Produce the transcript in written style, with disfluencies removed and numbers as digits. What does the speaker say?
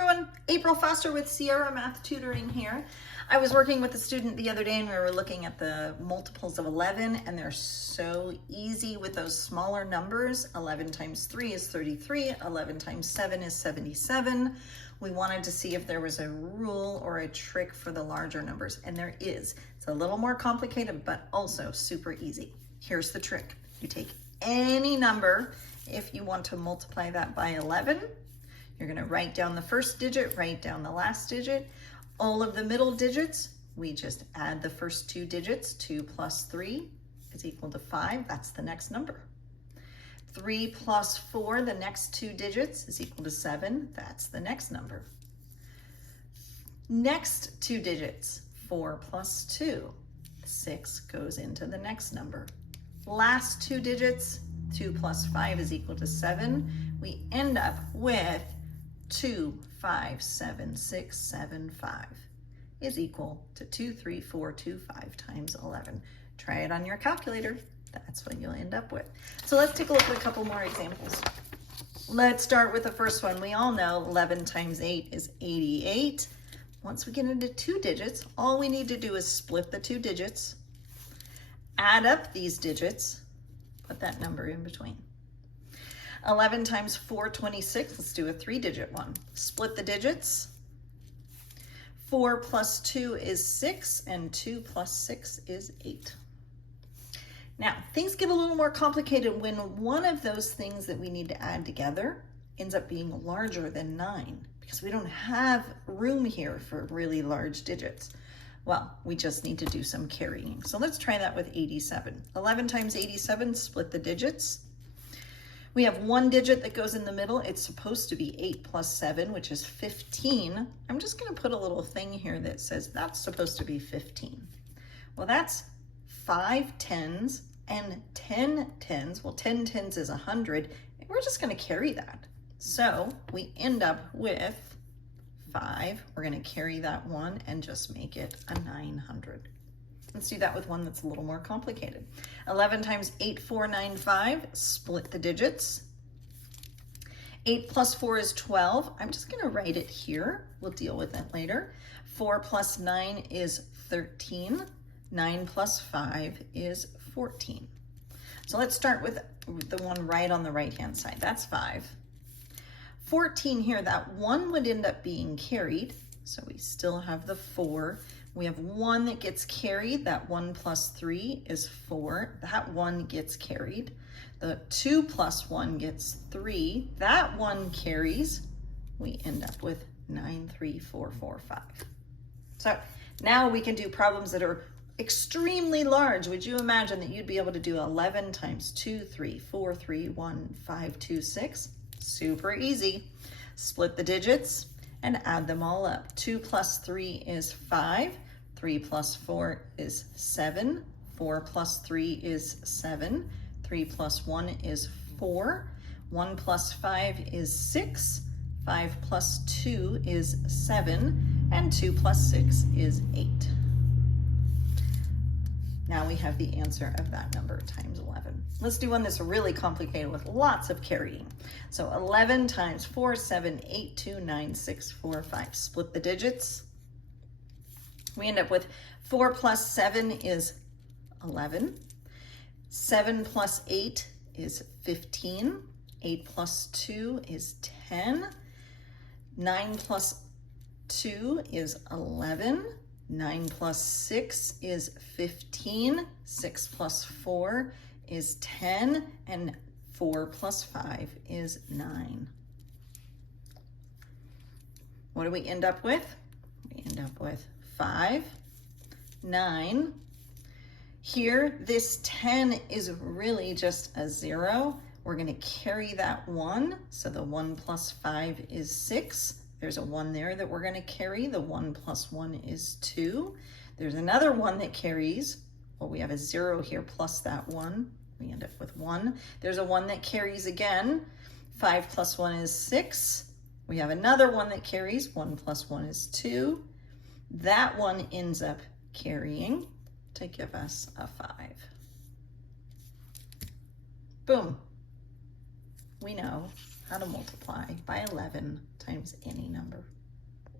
everyone, April Foster with Sierra Math Tutoring here. I was working with a student the other day and we were looking at the multiples of 11 and they're so easy with those smaller numbers. 11 times 3 is 33, 11 times 7 is 77. We wanted to see if there was a rule or a trick for the larger numbers, and there is. It's a little more complicated but also super easy. Here's the trick. You take any number. If you want to multiply that by 11, you're going to write down the first digit, write down the last digit. All of the middle digits, we just add the first two digits. 2 plus 3 is equal to 5. That's the next number. 3 plus 4, the next two digits, is equal to 7. That's the next number. Next two digits, 4 plus 2. 6 goes into the next number. Last two digits, 2 plus 5 is equal to 7. We end up with 2, 5, 7, 6, 7, 5 is equal to 2, 3, 4, 2, 5 times 11. Try it on your calculator. That's what you'll end up with. So let's take a look at a couple more examples. Let's start with the first one. We all know 11 times 8 is 88. Once we get into two digits, all we need to do is split the two digits, add up these digits, put that number in between. 11 times 4, 26. Let's do a three-digit one. Split the digits. 4 plus 2 is 6, and 2 plus 6 is 8. Now, things get a little more complicated when one of those things that we need to add together ends up being larger than 9, because we don't have room here for really large digits. Well, we just need to do some carrying. So let's try that with 87. 11 times 87, split the digits. We have one digit that goes in the middle. It's supposed to be 8 plus 7, which is 15. I'm just going to put a little thing here that says that's supposed to be 15. Well, that's 5 tens and 10 tens. Well, 10 tens is 100. And we're just going to carry that. So we end up with 5. We're going to carry that one and just make it a 900. Let's do that with one that's a little more complicated. 11 times 8, 495, split the digits. 8 plus 4 is 12. I'm just going to write it here. We'll deal with it later. 4 plus 9 is 13. 9 plus 5 is 14. So let's start with the one right on the right-hand side. That's 5. 14 here, that 1 would end up being carried. So we still have the 4. We have 1 that gets carried. That 1 plus 3 is 4. That 1 gets carried. The 2 plus 1 gets 3. That 1 carries. We end up with 9, 3, 4, 4, 5. So now we can do problems that are extremely large. Would you imagine that you'd be able to do 11 times 2, 3, 4, 3, 1, 5, 2, 6? Super easy. Split the digits and add them all up. 2 plus 3 is 5. 3 plus 4 is 7. 4 plus 3 is 7. 3 plus 1 is 4. 1 plus 5 is 6. 5 plus 2 is 7. And 2 plus 6 is 8. Now we have the answer of that number times 11. Let's do one that's really complicated with lots of carrying. So 11 times 4, 7, 8, 2, 9, 6, 4, 5. Split the digits. We end up with 4 plus 7 is 11. 7 plus 8 is 15. 8 plus 2 is 10. 9 plus 2 is 11. 9 plus 6 is 15, 6 plus 4 is 10, and 4 plus 5 is 9. What do we end up with? We end up with 5, 9. Here, this 10 is really just a 0. We're going to carry that 1, so the 1 plus 5 is 6. There's a 1 there that we're going to carry. The 1 plus 1 is 2. There's another 1 that carries. Well, we have a 0 here plus that 1. We end up with 1. There's a 1 that carries again. 5 plus 1 is 6. We have another 1 that carries. 1 plus 1 is 2. That 1 ends up carrying to give us a 5. Boom. We know how to multiply by 11 times